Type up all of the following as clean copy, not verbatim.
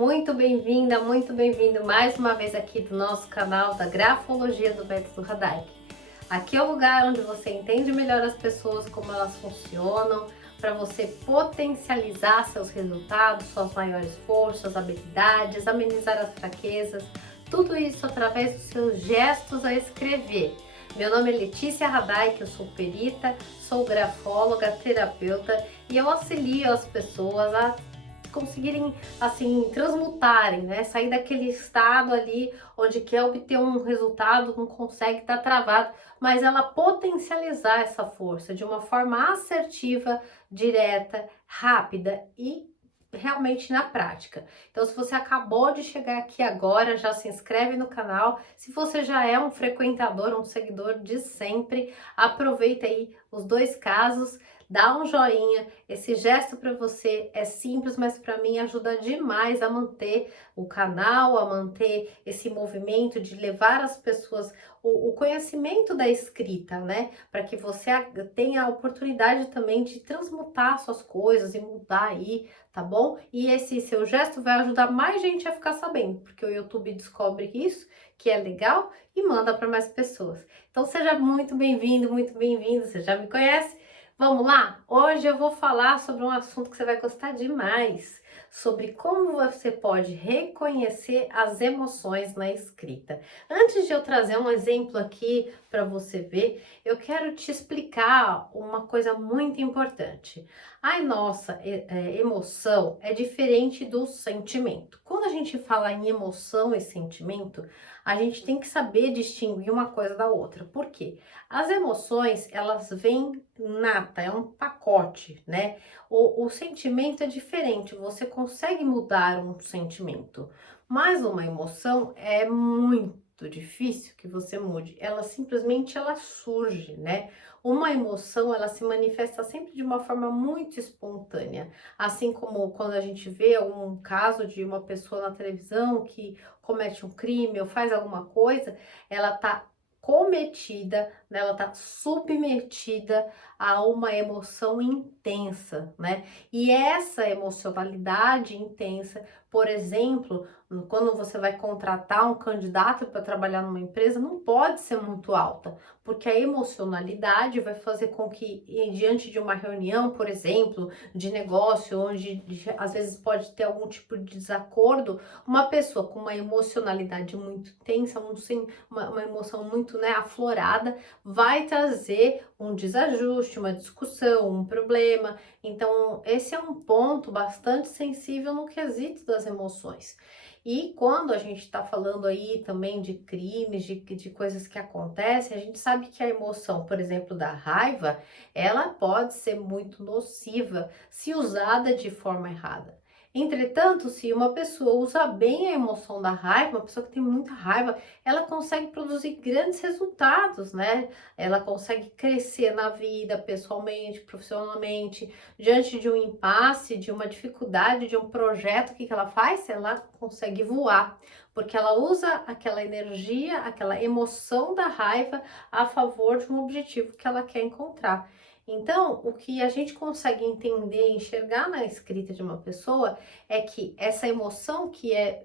muito bem-vindo mais uma vez aqui do nosso canal da Grafologia do Método Radaik. Aqui é o lugar onde você entende melhor as pessoas, como elas funcionam, para você potencializar seus resultados, suas maiores forças, habilidades, amenizar as fraquezas, tudo isso através dos seus gestos a escrever. Meu nome é Letícia Radaik, eu sou perita, sou grafóloga, terapeuta e eu auxilio as pessoas a conseguirem, assim, transmutarem, né? Sair daquele estado ali onde quer obter um resultado, não consegue, tá travado, mas ela potencializar essa força de uma forma assertiva, direta, rápida e realmente na prática. Então, se você acabou de chegar aqui agora, já se inscreve no canal. Se você já é um frequentador, um seguidor de sempre, aproveita aí os dois casos, dá um joinha. Esse gesto para você é simples, mas para mim ajuda demais a manter o canal, a manter esse movimento de levar as pessoas o conhecimento da escrita, né? Para que você tenha a oportunidade também de transmutar suas coisas e mudar aí, tá bom? E esse seu gesto vai ajudar mais gente a ficar sabendo, porque o YouTube descobre isso, que é legal, e manda para mais pessoas. Então seja muito bem-vindo, você já me conhece? Vamos lá? Hoje eu vou falar sobre um assunto que você vai gostar demais, sobre como você pode reconhecer as emoções na escrita. Antes de eu trazer um exemplo aqui para você ver, eu quero te explicar uma coisa muito importante. A nossa emoção é diferente do sentimento. Quando a gente fala em emoção e sentimento, a gente tem que saber distinguir uma coisa da outra. Por quê? As emoções, elas vêm nata, é um pacote, né? O sentimento é diferente, você consegue mudar um sentimento, mas uma emoção é muito difícil que você mude, ela simplesmente ela surge, né? Uma emoção, ela se manifesta sempre de uma forma muito espontânea, assim como quando a gente vê um caso de uma pessoa na televisão que comete um crime ou faz alguma coisa, ela tá cometida, né? Ela tá submetida a uma emoção intensa, né? E essa emocionalidade intensa, por exemplo, quando você vai contratar um candidato para trabalhar numa empresa, não pode ser muito alta, porque a emocionalidade vai fazer com que, diante de uma reunião, por exemplo, de negócio, onde às vezes pode ter algum tipo de desacordo, uma pessoa com uma emocionalidade muito tensa, uma emoção muito, né, aflorada, vai trazer um desajuste, uma discussão, um problema. Então, esse é um ponto bastante sensível no quesito das emoções. E quando a gente está falando aí também de crimes, de coisas que acontecem, a gente sabe que a emoção, por exemplo, da raiva, ela pode ser muito nociva se usada de forma errada. Entretanto, se uma pessoa usa bem a emoção da raiva, uma pessoa que tem muita raiva, ela consegue produzir grandes resultados, né? Ela consegue crescer na vida, pessoalmente, profissionalmente, diante de um impasse, de uma dificuldade, de um projeto, o que ela faz? Ela consegue voar, porque ela usa aquela energia, aquela emoção da raiva a favor de um objetivo que ela quer encontrar. Então, o que a gente consegue entender, enxergar na escrita de uma pessoa é que essa emoção que é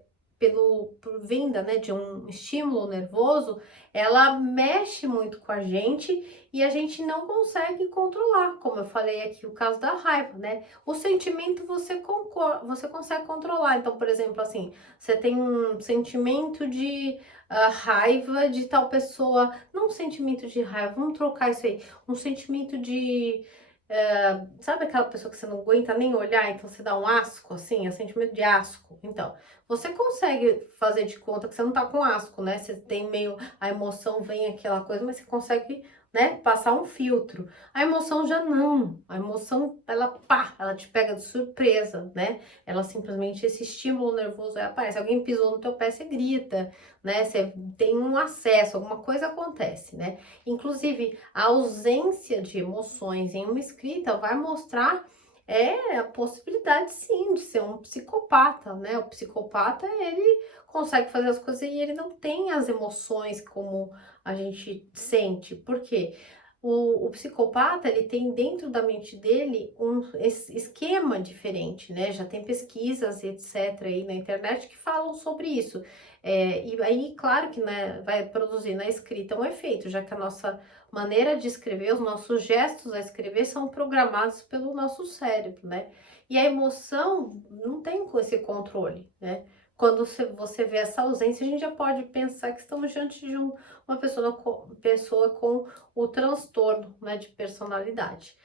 por vinda, né, de um estímulo nervoso, ela mexe muito com a gente e a gente não consegue controlar, como eu falei aqui, o caso da raiva, né? O sentimento você consegue controlar. Então, por exemplo, assim, você tem um sentimento de raiva de tal pessoa, não um sentimento de raiva, vamos trocar isso aí, um sentimento de sabe aquela pessoa que você não aguenta nem olhar, então você dá um asco, assim, é sentimento de asco. Então, você consegue fazer de conta que você não tá com asco, né? Você tem meio, a emoção vem aquela coisa, mas você consegue, né, passar um filtro. A emoção já não. A emoção, ela pá, ela te pega de surpresa, né? Ela simplesmente, esse estímulo nervoso aparece. Alguém pisou no teu pé, você grita, né? Você tem um acesso, alguma coisa acontece, né? Inclusive, a ausência de emoções em uma escrita vai mostrar a possibilidade, sim, de ser um psicopata, né? O psicopata, ele consegue fazer as coisas e ele não tem as emoções como a gente sente. Por quê? O psicopata, ele tem dentro da mente dele um esquema diferente, né? Já tem pesquisas e etc. aí na internet que falam sobre isso. E aí, claro que, né, vai produzir na escrita um efeito, já que a nossa maneira de escrever, os nossos gestos a escrever são programados pelo nosso cérebro, né? E a emoção não tem esse controle, né? Quando você vê essa ausência, a gente já pode pensar que estamos diante de uma pessoa com o transtorno, né, de personalidade.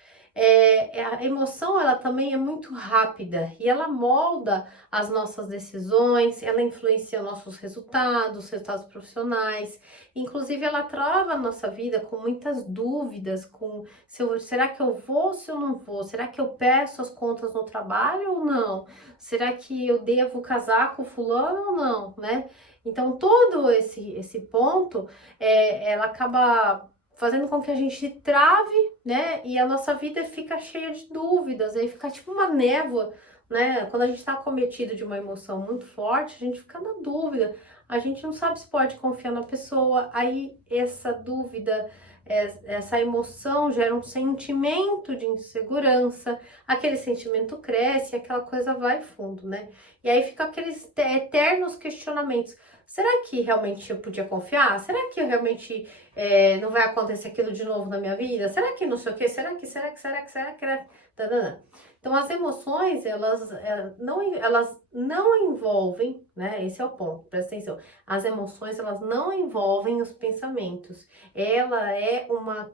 A emoção, ela também é muito rápida e ela molda as nossas decisões, ela influencia nossos resultados profissionais, inclusive ela trava a nossa vida com muitas dúvidas, com será que eu vou, se eu não vou? Será que eu peço as contas no trabalho ou não? Será que eu devo casar com fulano ou não, né? Então, todo esse ponto, ela acaba fazendo com que a gente trave, né? E a nossa vida fica cheia de dúvidas, aí fica tipo uma névoa, né? Quando a gente está acometido de uma emoção muito forte, a gente fica na dúvida, a gente não sabe se pode confiar na pessoa, aí essa dúvida, essa emoção gera um sentimento de insegurança, aquele sentimento cresce, aquela coisa vai fundo, né? E aí fica aqueles eternos questionamentos. Será que realmente eu podia confiar? Será que eu realmente não vai acontecer aquilo de novo na minha vida? Será que não sei o quê? Será que? Tadã. Então, as emoções, elas não envolvem, né? Esse é o ponto, presta atenção. As emoções, elas não envolvem os pensamentos. Ela é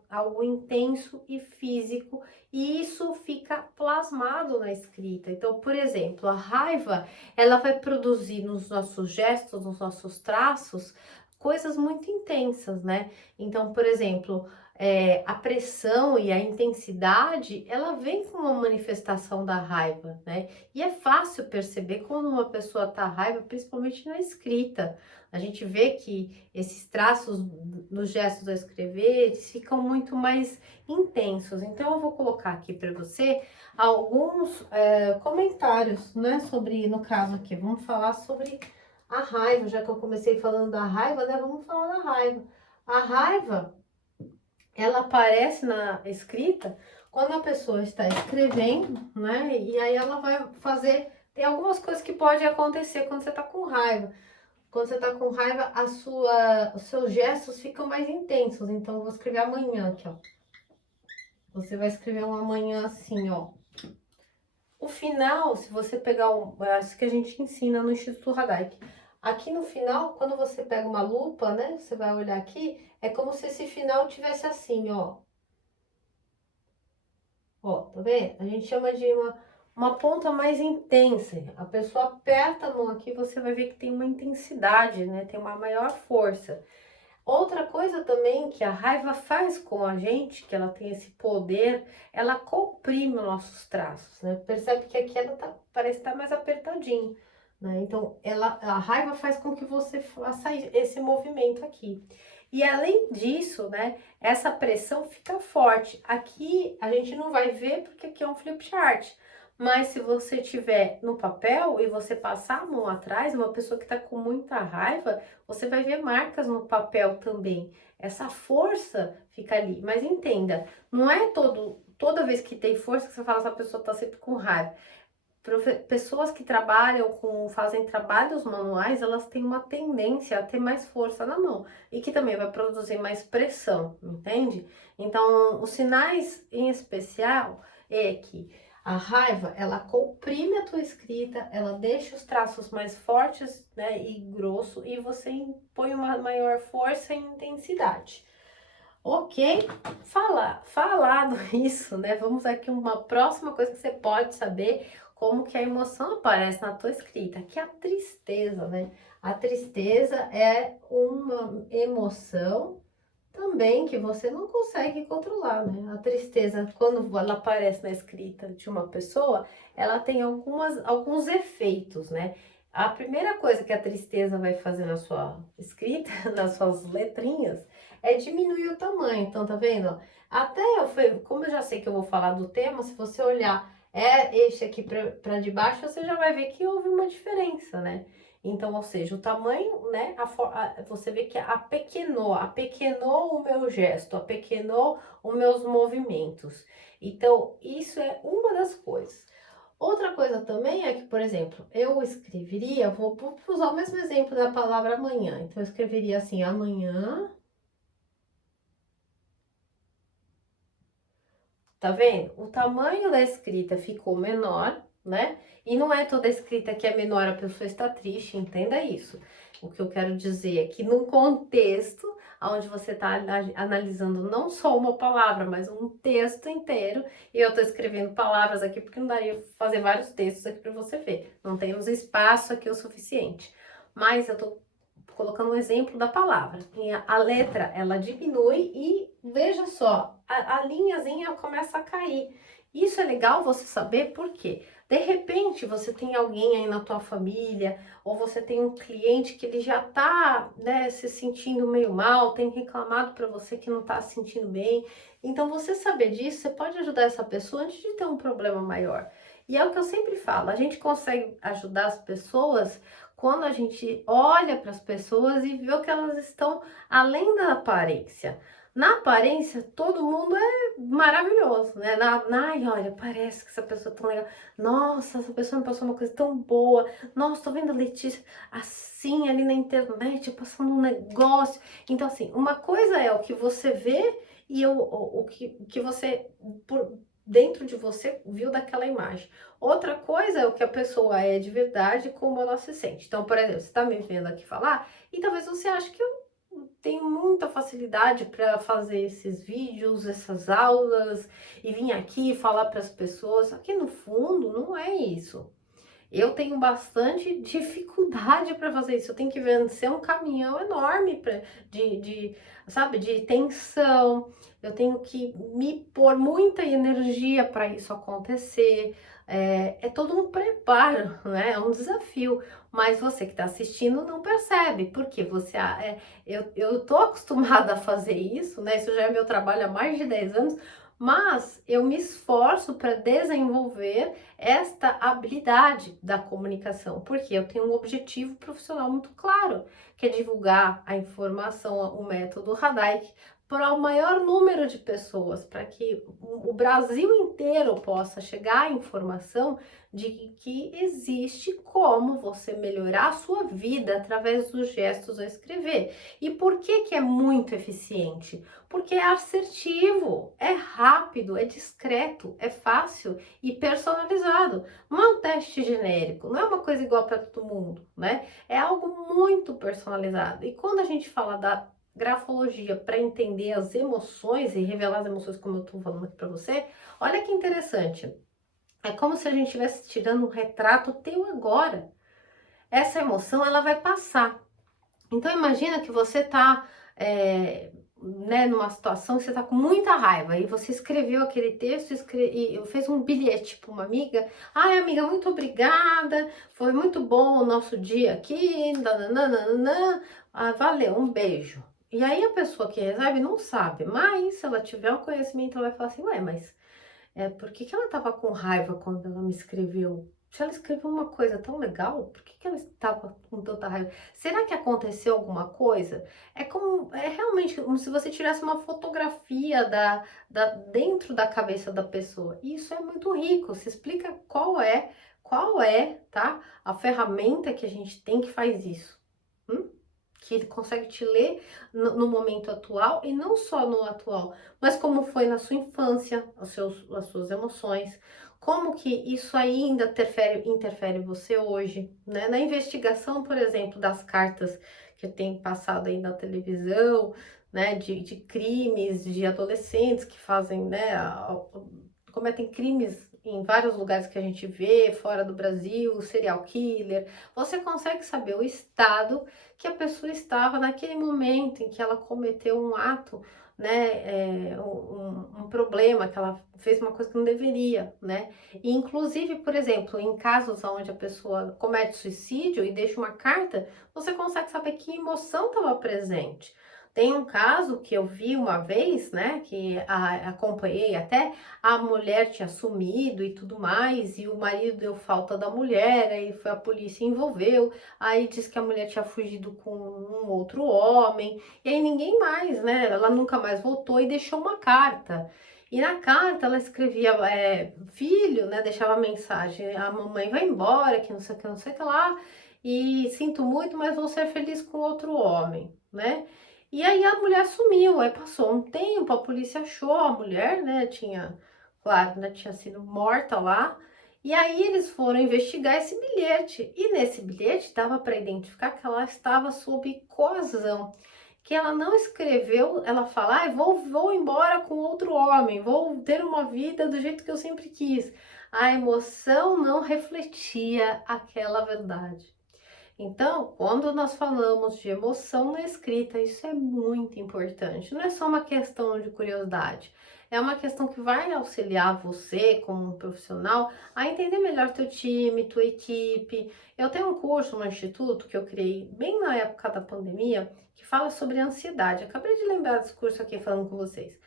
algo intenso e físico, e isso fica plasmado na escrita. Então, por exemplo, a raiva, ela vai produzir nos nossos gestos, nos nossos traços, coisas muito intensas, né? Então, por exemplo, a pressão e a intensidade, ela vem com uma manifestação da raiva, né? E é fácil perceber quando uma pessoa tá raiva, principalmente na escrita. A gente vê que esses traços nos gestos a escrever, eles ficam muito mais intensos. Então, eu vou colocar aqui para você alguns comentários, né? Sobre, no caso aqui, vamos falar sobre a raiva, já que eu comecei falando da raiva, né? Vamos falar da raiva. A raiva, ela aparece na escrita quando a pessoa está escrevendo, né? E aí ela vai fazer. Tem algumas coisas que podem acontecer quando você está com raiva. Quando você está com raiva, os seus gestos ficam mais intensos. Então, eu vou escrever amanhã aqui, ó. Você vai escrever um amanhã assim, ó. O final, se você pegar acho que a gente ensina no Instituto Hadaik. Aqui no final, quando você pega uma lupa, né? Você vai olhar aqui, é como se esse final tivesse assim, ó. Ó, tá vendo? A gente chama de uma ponta mais intensa. A pessoa aperta a mão aqui, você vai ver que tem uma intensidade, né? Tem uma maior força. Outra coisa também que a raiva faz com a gente, que ela tem esse poder, ela comprime os nossos traços, né? Percebe que aqui ela parece estar mais apertadinho, né? Então, a raiva faz com que você faça esse movimento aqui. E além disso, né, essa pressão fica forte. Aqui a gente não vai ver porque aqui é um flip chart. Mas se você tiver no papel e você passar a mão atrás, uma pessoa que está com muita raiva, você vai ver marcas no papel também. Essa força fica ali. Mas entenda, não é toda vez que tem força que você fala que essa pessoa está sempre com raiva. Pessoas que fazem trabalhos manuais, elas têm uma tendência a ter mais força na mão e que também vai produzir mais pressão, entende? Então, os sinais em especial é que a raiva, ela comprime a tua escrita, ela deixa os traços mais fortes, né, e grosso, e você impõe uma maior força e intensidade. Ok? Falado isso, né? Vamos aqui uma próxima coisa que você pode saber como que a emoção aparece na tua escrita, que é a tristeza, né? A tristeza é uma emoção também que você não consegue controlar, né? A tristeza, quando ela aparece na escrita de uma pessoa, ela tem alguns efeitos, né? A primeira coisa que a tristeza vai fazer na sua escrita, nas suas letrinhas, é diminuir o tamanho. Então, tá vendo? Como eu já sei que eu vou falar do tema, se você olhar este aqui para de baixo, você já vai ver que houve uma diferença, né? Então, ou seja, o tamanho, né, você vê que apequenou o meu gesto, apequenou os meus movimentos. Então, isso é uma das coisas. Outra coisa também é que, por exemplo, eu escreveria, vou usar o mesmo exemplo da palavra amanhã. Então, eu escreveria assim, amanhã. Tá vendo? O tamanho da escrita ficou menor, né? E não é toda escrita que é menor, a pessoa está triste, entenda isso. O que eu quero dizer é que num contexto onde você está analisando não só uma palavra, mas um texto inteiro, e eu estou escrevendo palavras aqui porque não daria fazer vários textos aqui para você ver. Não temos espaço aqui o suficiente. Mas eu estou colocando um exemplo da palavra. E a letra, ela diminui e veja só, a linhazinha começa a cair. Isso é legal você saber porque, de repente, você tem alguém aí na tua família, ou você tem um cliente que ele já tá, né, se sentindo meio mal, tem reclamado para você que não tá se sentindo bem. Então, você saber disso, você pode ajudar essa pessoa antes de ter um problema maior. E é o que eu sempre falo, a gente consegue ajudar as pessoas quando a gente olha para as pessoas e vê que elas estão além da aparência. Na aparência, todo mundo é maravilhoso, né? Ai, olha, parece que essa pessoa é tão legal. Nossa, essa pessoa me passou uma coisa tão boa. Nossa, tô vendo a Letícia assim ali na internet, passando um negócio. Então, assim, uma coisa é o que você vê e o que você, por dentro de você, viu daquela imagem. Outra coisa é o que a pessoa é de verdade, como ela se sente. Então, por exemplo, você está me vendo aqui falar e talvez você ache que eu tenho muita facilidade para fazer esses vídeos, essas aulas e vir aqui falar para as pessoas. Aqui no fundo, não é isso. Eu tenho bastante dificuldade para fazer isso. Eu tenho que vencer um caminhão enorme sabe, de tensão. Eu tenho que me pôr muita energia para isso acontecer. É todo um preparo, né? É um desafio. Mas você que está assistindo não percebe, porque eu tô acostumada a fazer isso, né? Isso já é meu trabalho há mais de 10 anos, mas eu me esforço para desenvolver esta habilidade da comunicação, porque eu tenho um objetivo profissional muito claro, que é divulgar a informação, o método Radaic para o maior número de pessoas, para que o Brasil inteiro possa chegar à informação de que existe como você melhorar a sua vida através dos gestos ao escrever. E por que que é muito eficiente? Porque é assertivo, é rápido, é discreto, é fácil e personalizado. Não é um teste genérico, não é uma coisa igual para todo mundo, né? É algo muito personalizado. E quando a gente fala da grafologia para entender as emoções e revelar as emoções, como eu estou falando aqui para você, olha que interessante. É como se a gente estivesse tirando um retrato teu agora. Essa emoção, ela vai passar. Então, imagina que você está né, numa situação que você está com muita raiva e você escreveu aquele texto e fez um bilhete para uma amiga. Ai, amiga, muito obrigada, foi muito bom o nosso dia aqui, nananana. Ah, valeu, um beijo. E aí a pessoa que recebe não sabe, mas se ela tiver o conhecimento, ela vai falar assim, ué, mas por que que ela estava com raiva quando ela me escreveu? Se ela escreveu uma coisa tão legal, por que que ela estava com tanta raiva? Será que aconteceu alguma coisa? É realmente como se você tirasse uma fotografia dentro da cabeça da pessoa. E isso é muito rico. Se explica qual é, tá? A ferramenta que a gente tem que faz isso. Que ele consegue te ler no momento atual e não só no atual, mas como foi na sua infância, as suas emoções, como que isso ainda interfere em você hoje, né? Na investigação, por exemplo, das cartas que tem passado aí na televisão, né, de crimes de adolescentes que fazem, né, cometem crimes em vários lugares que a gente vê, fora do Brasil, serial killer, você consegue saber o estado que a pessoa estava naquele momento em que ela cometeu um ato, né, um problema, que ela fez uma coisa que não deveria, né? E inclusive, por exemplo, em casos onde a pessoa comete suicídio e deixa uma carta, você consegue saber que emoção estava presente. Tem um caso que eu vi uma vez, né, que acompanhei até, a mulher tinha sumido e tudo mais, e o marido deu falta da mulher, aí foi a polícia envolveu, aí disse que a mulher tinha fugido com um outro homem, e aí ninguém mais, né, ela nunca mais voltou e deixou uma carta. E na carta ela escrevia, filho, né, deixava mensagem, a mamãe vai embora, que não sei o que, não sei o que lá, e sinto muito, mas vou ser feliz com outro homem, né? E aí a mulher sumiu, aí passou um tempo, a polícia achou a mulher, né? Tinha, claro, né? Tinha sido morta lá. E aí eles foram investigar esse bilhete. E nesse bilhete dava para identificar que ela estava sob coação. Que ela não escreveu, ela fala, vou embora com outro homem, vou ter uma vida do jeito que eu sempre quis. A emoção não refletia aquela verdade. Então, quando nós falamos de emoção na escrita, isso é muito importante. Não é só uma questão de curiosidade, é uma questão que vai auxiliar você, como um profissional, a entender melhor teu time, tua equipe. Eu tenho um curso no Instituto que eu criei bem na época da pandemia, que fala sobre ansiedade. Acabei de lembrar desse curso aqui falando com vocês.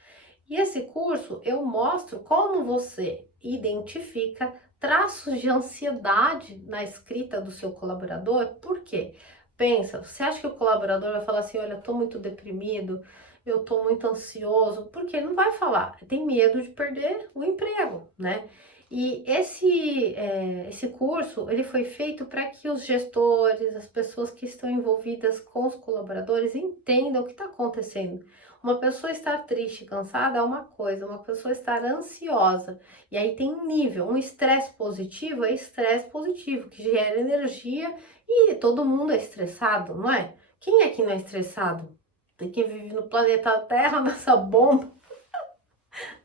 E esse curso eu mostro como você identifica traços de ansiedade na escrita do seu colaborador. Por quê? Pensa, você acha que o colaborador vai falar assim, olha, estou muito deprimido, eu estou muito ansioso? Porque ele não vai falar, tem medo de perder o emprego, né? E esse curso, ele foi feito para que os gestores, as pessoas que estão envolvidas com os colaboradores entendam o que está acontecendo. Uma pessoa estar triste, cansada é uma coisa, uma pessoa estar ansiosa. E aí tem um nível, um estresse positivo é estresse positivo, que gera energia e todo mundo é estressado, não é? Quem é que não é estressado? Tem quem vive no planeta Terra, nessa bomba,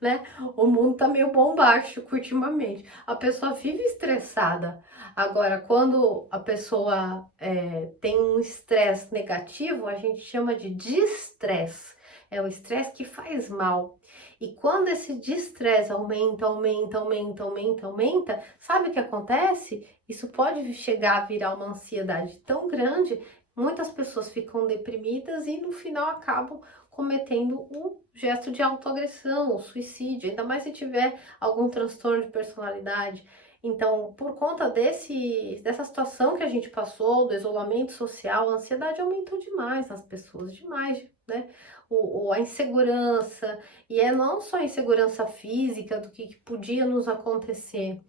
né? O mundo tá meio bombástico ultimamente. A pessoa vive estressada. Agora, quando a pessoa tem um estresse negativo, a gente chama de distress. É o estresse que faz mal. E quando esse distress aumenta, sabe o que acontece? Isso pode chegar a virar uma ansiedade tão grande, muitas pessoas ficam deprimidas e no final acabam cometendo um gesto de autoagressão, o suicídio, ainda mais se tiver algum transtorno de personalidade. Então, por conta dessa situação que a gente passou, do isolamento social, a ansiedade aumentou demais nas pessoas, demais, né? A insegurança, e não só a insegurança física do que podia nos acontecer,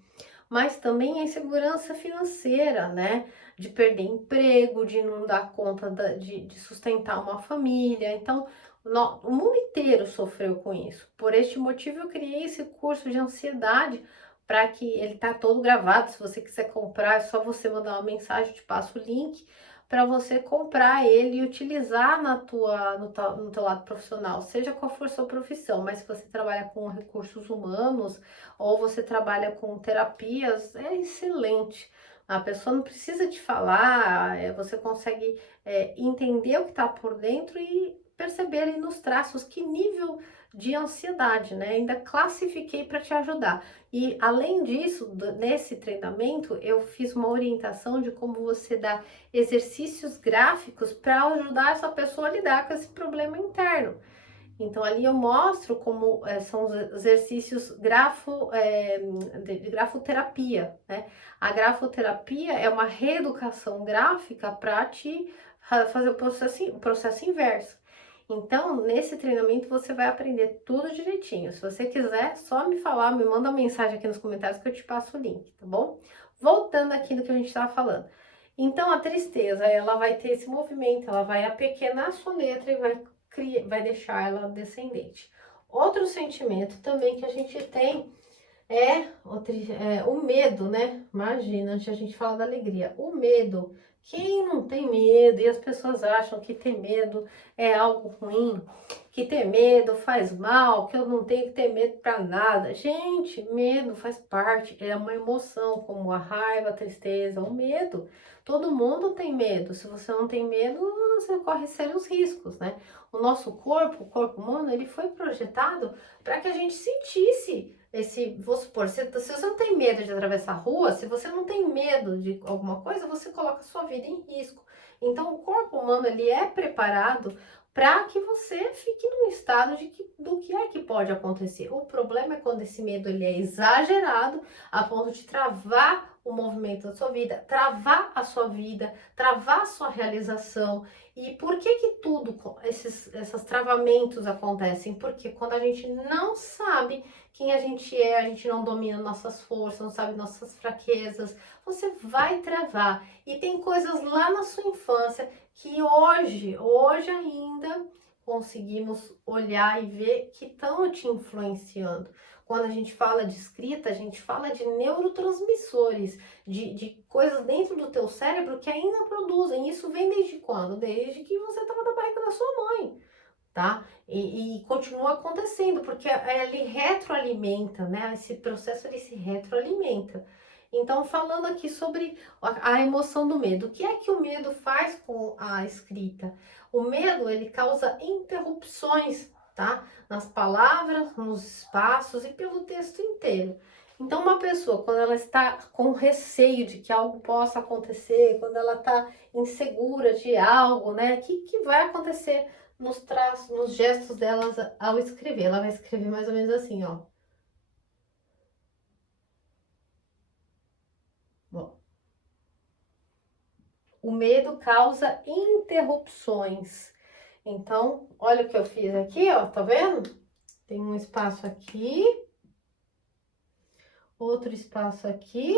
mas também a insegurança financeira, né? De perder emprego, de não dar conta de sustentar uma família. Então, o mundo inteiro sofreu com isso. Por este motivo, eu criei esse curso de ansiedade para que ele tá todo gravado. Se você quiser comprar, é só você mandar uma mensagem, eu te passo o link para você comprar ele e utilizar no teu lado profissional, seja qual for sua profissão, mas se você trabalha com recursos humanos ou você trabalha com terapias, é excelente. A pessoa não precisa te falar, você consegue entender o que está por dentro e perceber ali nos traços que nível de ansiedade, né? Ainda classifiquei para te ajudar. E além disso, nesse treinamento, eu fiz uma orientação de como você dá exercícios gráficos para ajudar essa pessoa a lidar com esse problema interno. Então ali eu mostro como são os exercícios de grafoterapia, né? A grafoterapia é uma reeducação gráfica para te fazer o processo inverso. Então, nesse treinamento você vai aprender tudo direitinho. Se você quiser, só me falar, me manda uma mensagem aqui nos comentários que eu te passo o link, tá bom? Voltando aqui do que a gente estava falando. Então, a tristeza, ela vai ter esse movimento, ela vai apequenar a sua letra e vai deixar ela descendente. Outro sentimento também que a gente tem o medo, né? Imagina, antes a gente fala da alegria. O medo. Quem não tem medo e as pessoas acham que ter medo é algo ruim, que ter medo faz mal, que eu não tenho que ter medo para nada. Gente, medo faz parte, é uma emoção, como a raiva, a tristeza, o medo. Todo mundo tem medo. Se você não tem medo, você corre sérios riscos, né? O nosso corpo, o corpo humano, ele foi projetado para que a gente sentisse vou supor, se você não tem medo de atravessar a rua, se você não tem medo de alguma coisa, você coloca a sua vida em risco. Então, o corpo humano, ele é preparado para que você fique num estado do que é que pode acontecer. O problema é quando esse medo ele é exagerado a ponto de travar o movimento da sua vida, travar a sua vida, travar a sua realização. E por que que esses travamentos acontecem? Porque quando a gente não sabe quem a gente não domina nossas forças, não sabe nossas fraquezas, você vai travar. E tem coisas lá na sua infância que hoje ainda conseguimos olhar e ver que estão te influenciando. Quando a gente fala de escrita, a gente fala de neurotransmissores, de coisas dentro do teu cérebro que ainda produzem. Isso vem desde quando? Desde que você estava na barriga da sua mãe, tá? E continua acontecendo, porque ele retroalimenta, né? Esse processo ele se retroalimenta. Então, falando aqui sobre a emoção do medo, o que é que o medo faz com a escrita? O medo, ele causa interrupções, tá? Nas palavras, nos espaços e pelo texto inteiro. Então, uma pessoa, quando ela está com receio de que algo possa acontecer, quando ela está insegura de algo, né? O que vai acontecer nos traços, nos gestos delas ao escrever? Ela vai escrever mais ou menos assim, ó. Bom, o medo causa interrupções. Então, olha o que eu fiz aqui, ó, tá vendo? Tem um espaço aqui, outro espaço aqui.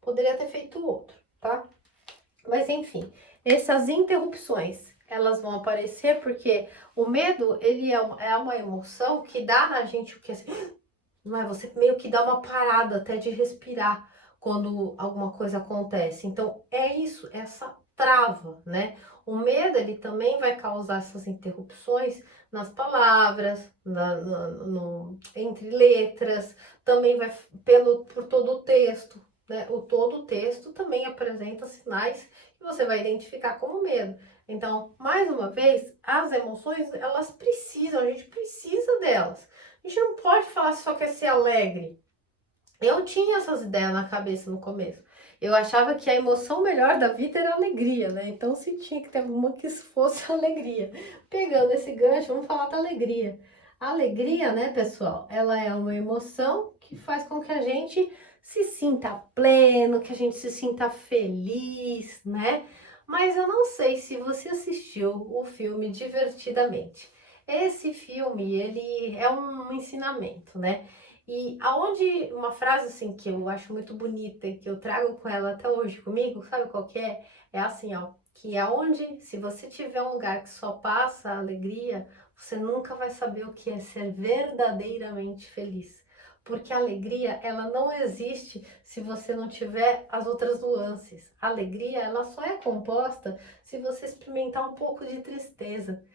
Poderia ter feito outro, tá? Mas enfim, essas interrupções, elas vão aparecer porque o medo, ele é uma emoção que dá na gente o que assim, não é? Você meio que dá uma parada até de respirar quando alguma coisa acontece. Então, é isso, essa trava, né? O medo, ele também vai causar essas interrupções nas palavras, entre letras, também vai por todo o texto, né? Todo o texto também apresenta sinais que você vai identificar como medo. Então, mais uma vez, as emoções, elas precisam, a gente precisa delas. A gente não pode falar só que é ser alegre. Eu tinha essas ideias na cabeça no começo. Eu achava que a emoção melhor da vida era a alegria, né? Então, se tinha que ter alguma que fosse alegria. Pegando esse gancho, vamos falar da alegria. A alegria, né, pessoal? Ela é uma emoção que faz com que a gente se sinta pleno, que a gente se sinta feliz, né? Mas eu não sei se você assistiu o filme Divertidamente. Esse filme, ele é um ensinamento, né? E aonde uma frase assim que eu acho muito bonita e que eu trago com ela até hoje comigo, sabe qual que é? É assim, ó, que aonde, se você tiver um lugar que só passa alegria, você nunca vai saber o que é ser verdadeiramente feliz. Porque a alegria, ela não existe se você não tiver as outras nuances. A alegria, ela só é composta se você experimentar um pouco de tristeza.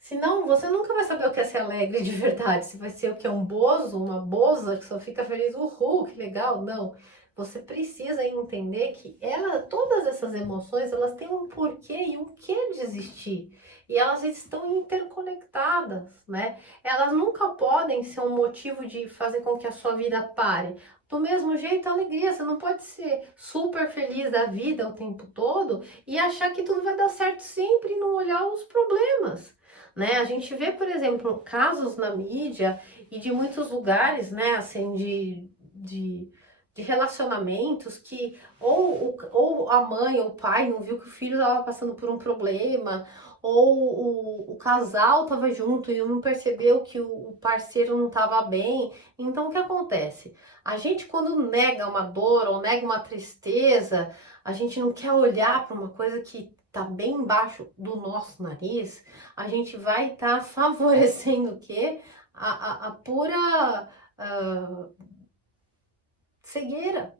Senão, você nunca vai saber o que é ser alegre de verdade. Se vai ser o que é um bozo, uma boza, que só fica feliz, uhul, que legal. Não. Você precisa entender que todas essas emoções, elas têm um porquê e um quê de existir. E elas estão interconectadas, né? Elas nunca podem ser um motivo de fazer com que a sua vida pare. Do mesmo jeito, a alegria, você não pode ser super feliz da vida o tempo todo e achar que tudo vai dar certo sempre e não olhar os problemas. Né? A gente vê, por exemplo, casos na mídia e de muitos lugares, né, assim, de relacionamentos que ou a mãe ou o pai não viu que o filho estava passando por um problema, ou o casal estava junto e não percebeu que o parceiro não estava bem. Então, o que acontece? A gente, quando nega uma dor ou nega uma tristeza, a gente não quer olhar para uma coisa que tá bem embaixo do nosso nariz, a gente vai estar favorecendo o quê? A pura cegueira.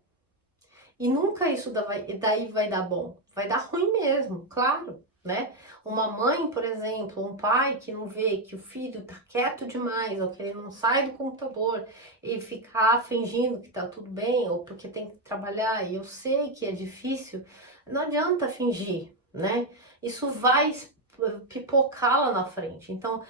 E nunca isso daí vai dar bom. Vai dar ruim mesmo, claro, né? Uma mãe, por exemplo, um pai que não vê que o filho tá quieto demais, ou que ele não sai do computador e ficar fingindo que tá tudo bem, ou porque tem que trabalhar, e eu sei que é difícil, não adianta fingir, né? Isso vai pipocar lá na frente. Então,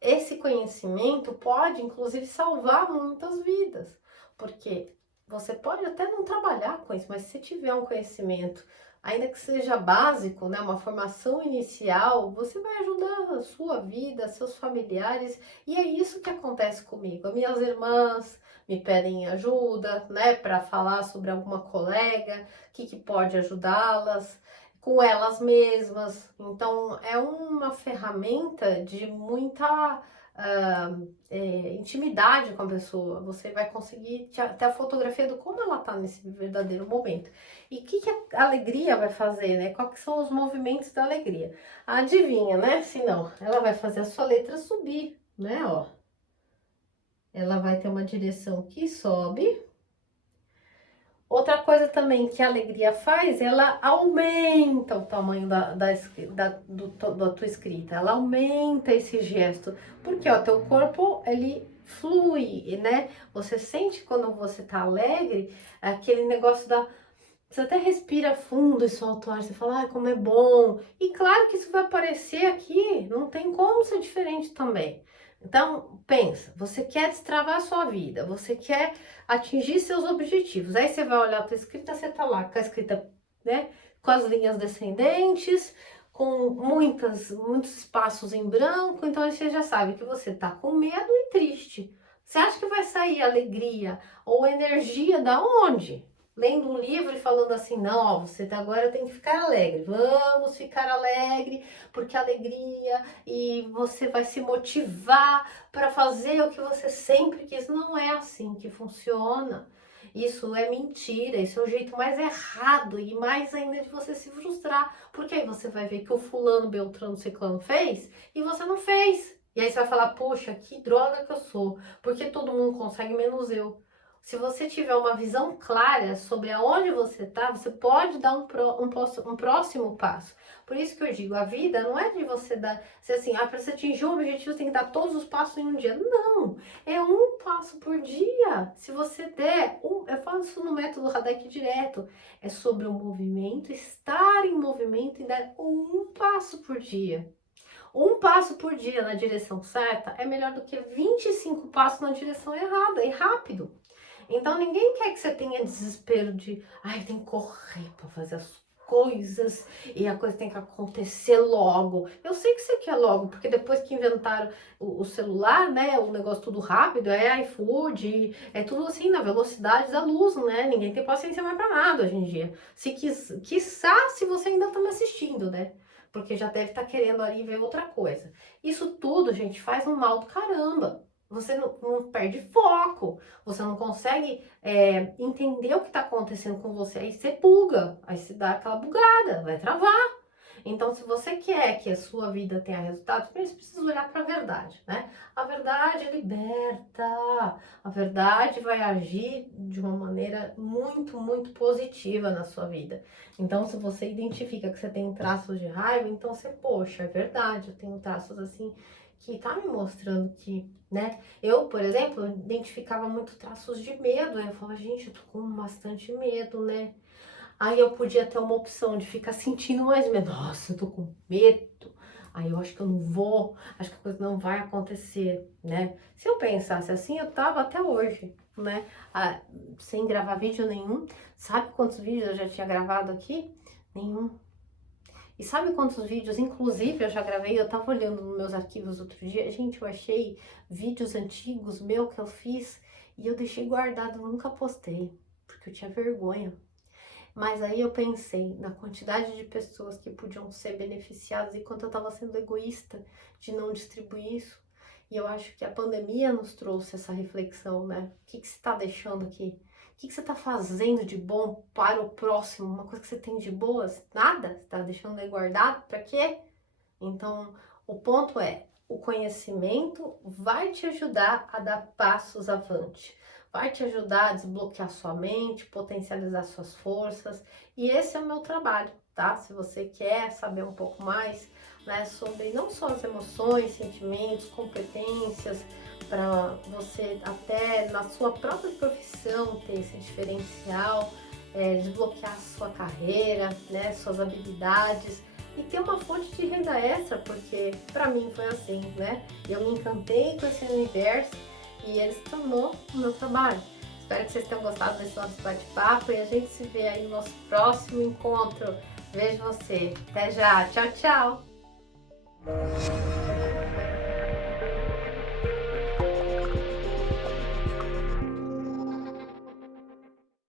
esse conhecimento pode, inclusive, salvar muitas vidas, porque você pode até não trabalhar com isso, mas se tiver um conhecimento ainda que seja básico, né, uma formação inicial, você vai ajudar a sua vida, seus familiares, e é isso que acontece comigo. As minhas irmãs me pedem ajuda, né, para falar sobre alguma colega, o que pode ajudá-las, com elas mesmas. Então, é uma ferramenta de muita intimidade com a pessoa. Você vai conseguir ter a fotografia do como ela está nesse verdadeiro momento. E o que a alegria vai fazer, né? Quais são os movimentos da alegria? Adivinha, né? Se não, ela vai fazer a sua letra subir, né? Ó, ela vai ter uma direção que sobe. Outra coisa também que a alegria faz, ela aumenta o tamanho da tua escrita, ela aumenta esse gesto, porque ó, teu corpo, ele flui, né? Você sente quando você tá alegre, aquele negócio você até respira fundo e solta o ar, você fala, ai, como é bom. E claro que isso vai aparecer aqui, não tem como ser diferente também. Então, pensa, você quer destravar a sua vida, você quer atingir seus objetivos. Aí você vai olhar a tua escrita, você tá lá com a escrita, né, com as linhas descendentes, com muitos espaços em branco, então aí você já sabe que você tá com medo e triste. Você acha que vai sair alegria ou energia da onde? Lendo um livro e falando assim, não, ó, você agora tem que ficar alegre, vamos ficar alegre, porque a alegria e você vai se motivar para fazer o que você sempre quis. Não é assim que funciona. Isso é mentira, isso é o jeito mais errado e mais ainda de você se frustrar, porque aí você vai ver que o fulano, beltrano, ciclano fez e você não fez. E aí você vai falar, poxa, que droga que eu sou, porque todo mundo consegue menos eu. Se você tiver uma visão clara sobre aonde você está, você pode dar um próximo passo. Por isso que eu digo, a vida não é de você dar, se assim, para você atingir um objetivo, você tem que dar todos os passos em um dia. Não, é um passo por dia. Se você der, eu falo isso no método Radek direto, é sobre o movimento, estar em movimento e dar um passo por dia. Um passo por dia na direção certa é melhor do que 25 passos na direção errada e rápido. Então ninguém quer que você tenha desespero de, ai, tem que correr para fazer as coisas e a coisa tem que acontecer logo. Eu sei que você quer logo, porque depois que inventaram o celular, né, o negócio tudo rápido, é iFood, é tudo assim na velocidade da luz, né? Ninguém tem paciência mais para nada hoje em dia. Quiçá se você ainda tá me assistindo, né? Porque já deve estar querendo ali ver outra coisa. Isso tudo, gente, faz um mal do caramba. Você não perde foco, você não consegue entender o que está acontecendo com você, aí você buga, aí você dá aquela bugada, vai travar. Então, se você quer que a sua vida tenha resultados, primeiro você precisa olhar para a verdade, né? A verdade liberta, a verdade vai agir de uma maneira muito, muito positiva na sua vida. Então, se você identifica que você tem traços de raiva, então você, poxa, é verdade, eu tenho traços assim que tá me mostrando que, né? Eu, por exemplo, identificava muito traços de medo. Aí eu falava, gente, eu tô com bastante medo, né? Aí eu podia ter uma opção de ficar sentindo mais medo. Nossa, eu tô com medo. Aí eu acho que eu não vou, acho que a coisa não vai acontecer, né? Se eu pensasse assim, eu tava até hoje, né? Sem gravar vídeo nenhum. Sabe quantos vídeos eu já tinha gravado aqui? Nenhum. E sabe quantos vídeos, inclusive, eu já gravei? Eu tava olhando nos meus arquivos outro dia. Gente, eu achei vídeos antigos meu que eu fiz e eu deixei guardado, nunca postei, porque eu tinha vergonha. Mas aí eu pensei na quantidade de pessoas que podiam ser beneficiadas e quanto eu tava sendo egoísta de não distribuir isso. E eu acho que a pandemia nos trouxe essa reflexão, né? O que você tá deixando aqui? O que você está fazendo de bom para o próximo? Uma coisa que você tem de boas? Nada? Você está deixando aí guardado? Para quê? Então, o ponto é, o conhecimento vai te ajudar a dar passos avante. Vai te ajudar a desbloquear sua mente, potencializar suas forças. E esse é o meu trabalho, tá? Se você quer saber um pouco mais, né, sobre não só as emoções, sentimentos, competências, para você até na sua própria profissão ter esse diferencial, desbloquear a sua carreira, né, suas habilidades e ter uma fonte de renda extra, porque para mim foi assim, né? Eu me encantei com esse universo e ele se tornou o meu trabalho. Espero que vocês tenham gostado desse nosso bate-papo e a gente se vê aí no nosso próximo encontro. Vejo você. Até já. Tchau, tchau.